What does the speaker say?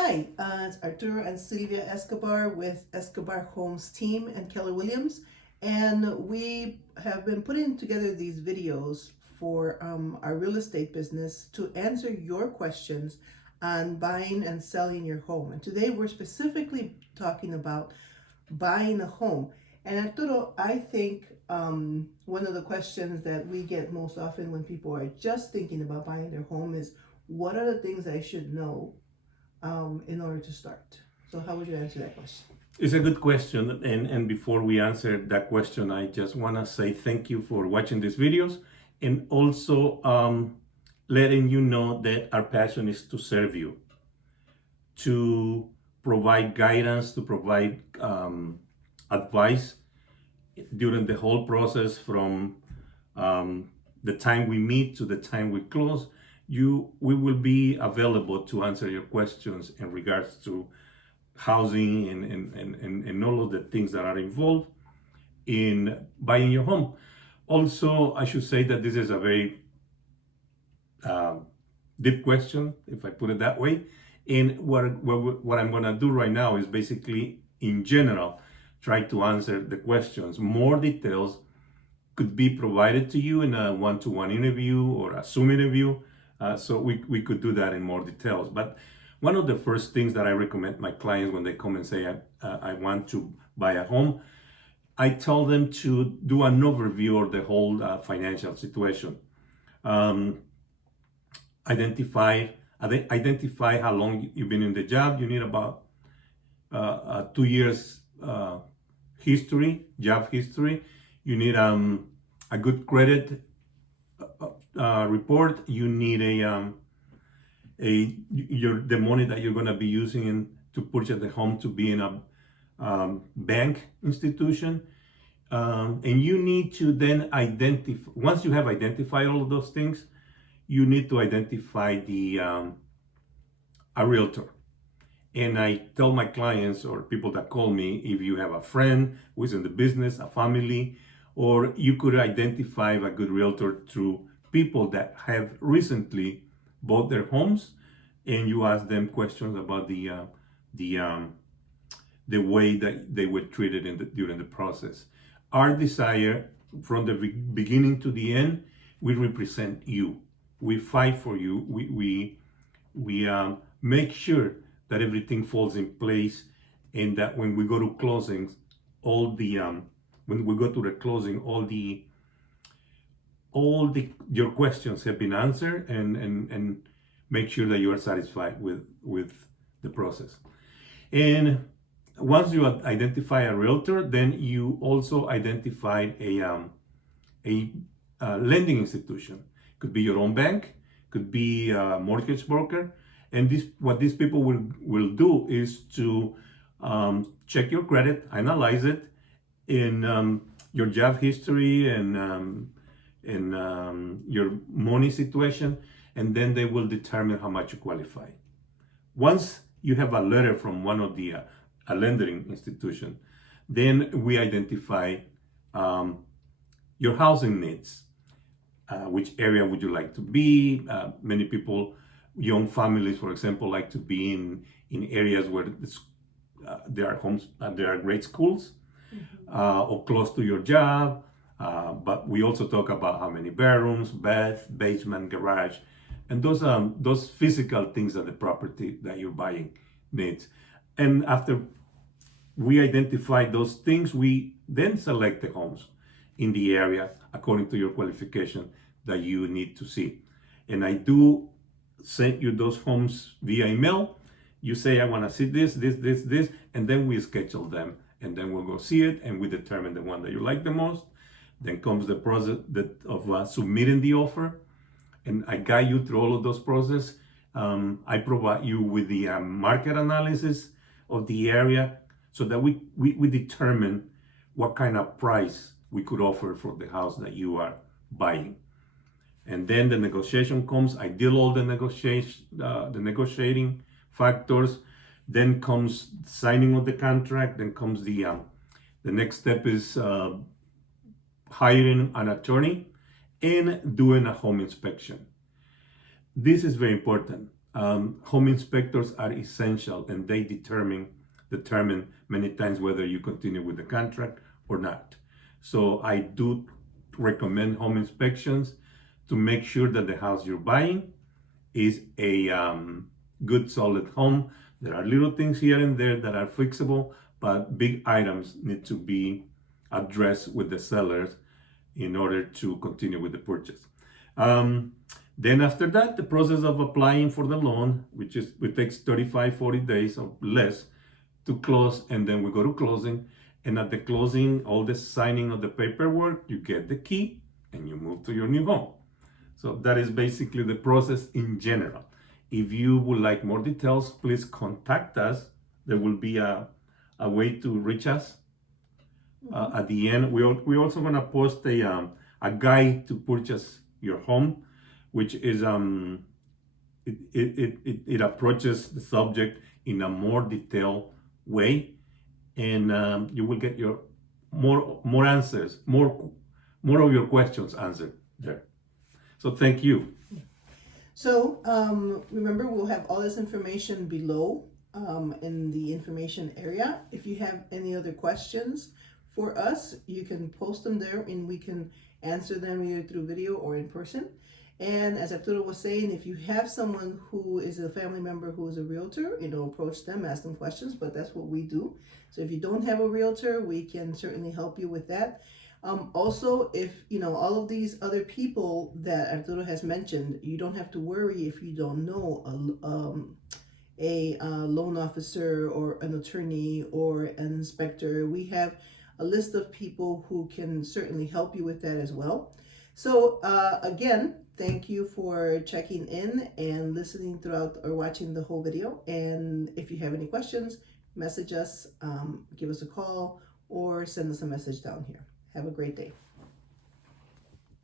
Hi, it's Arturo and Sílvia Escobar with Escobar Homes Team and Keller Williams, and we have been putting together these videos for our real estate business to answer your questions on buying and selling your home. And today we're specifically talking about buying a home. And Arturo, I think one of the questions that we get most often when people are just thinking about buying their home is, what are the things I should know in order to start? So how would you answer that question? It's a good question, and before we answer that question, I just want to say thank you for watching these videos, and also letting you know that our passion is to serve you, to provide guidance, to provide advice during the whole process, from the time we meet to the time we close. We will be available to answer your questions in regards to housing and all of the things that are involved in buying your home. Also, I should say that this is a very deep question, if I put it that way. And what I'm going to do right now is basically, in general, try to answer the questions. More details could be provided to you in a one-to-one interview or a Zoom interview. So we could do that in more details. But one of the first things that I recommend my clients when they come and say, I want to buy a home, I tell them to do an overview of the whole financial situation. Identify how long you've been in the job. You need about 2 years job history. You need a good credit report. You need the money that you're going to be using to purchase the home to be in a bank institution, and you need to then identify. Once you have identified all of those things, you need to identify a realtor. And I tell my clients or people that call me, if you have a friend who is in the business, a family, or you could identify a good realtor through people that have recently bought their homes, and you ask them questions about the way that they were treated during the process. Our desire, from the beginning to the end, we represent you. We fight for you. We make sure that everything falls in place, and that when we go to closings, your questions have been answered, and make sure that you are satisfied with the process. And once you identify a realtor, then you also identify a lending institution. Could be your own bank, could be a mortgage broker. And what these people will do is to check your credit, analyze it in your job history and your money situation, and then they will determine how much you qualify. Once you have a letter from one of the a lending institution, then we identify your housing needs. Which area would you like to be? Many people, young families, for example, like to be in areas where there are great schools, or close to your job. But we also talk about how many bedrooms, bath, basement, garage, and those physical things that the property that you're buying needs. And after we identify those things, we then select the homes in the area according to your qualification that you need to see. And I do send you those homes via email. You say, I want to see this, and then we schedule them, and then we'll go see it, and we determine the one that you like the most. Then comes the process of submitting the offer, and I guide you through all of those processes. I provide you with the market analysis of the area, so that we determine what kind of price we could offer for the house that you are buying. And then the negotiation comes. I deal all the negotiating factors. Then comes signing of the contract. Then comes the next step is hiring an attorney and doing a home inspection. This is very important. home inspectors are essential, and they determine many times whether you continue with the contract or not. So I do recommend home inspections to make sure that the house you're buying is a good solid home. There are little things here and there that are fixable, but big items need to be addressed with the sellers in order to continue with the purchase. Then after that, the process of applying for the loan, which takes 35-40 days or less to close, and then we go to closing. And at the closing, all the signing of the paperwork, you get the key and you move to your new home. So that is basically the process in general. If you would like more details, please contact us. There will be a way to reach us. At the end, we're also going to post a guide to purchase your home, which is it approaches the subject in a more detailed way, and you will get your more answers, more of your questions answered there. So thank you. So remember, we'll have all this information below in the information area. If you have any other questions for us, you can post them there and we can answer them either through video or in person. And as Arturo was saying, if you have someone who is a family member who is a realtor, approach them, ask them questions, but that's what we do. So if you don't have a realtor, we can certainly help you with that. Also, if all of these other people that Arturo has mentioned, you don't have to worry if you don't know a loan officer or an attorney or an inspector. We have a list of people who can certainly help you with that as well. So again, thank you for checking in and listening throughout or watching the whole video. And if you have any questions, message us, give us a call, or send us a message down here. Have a great day.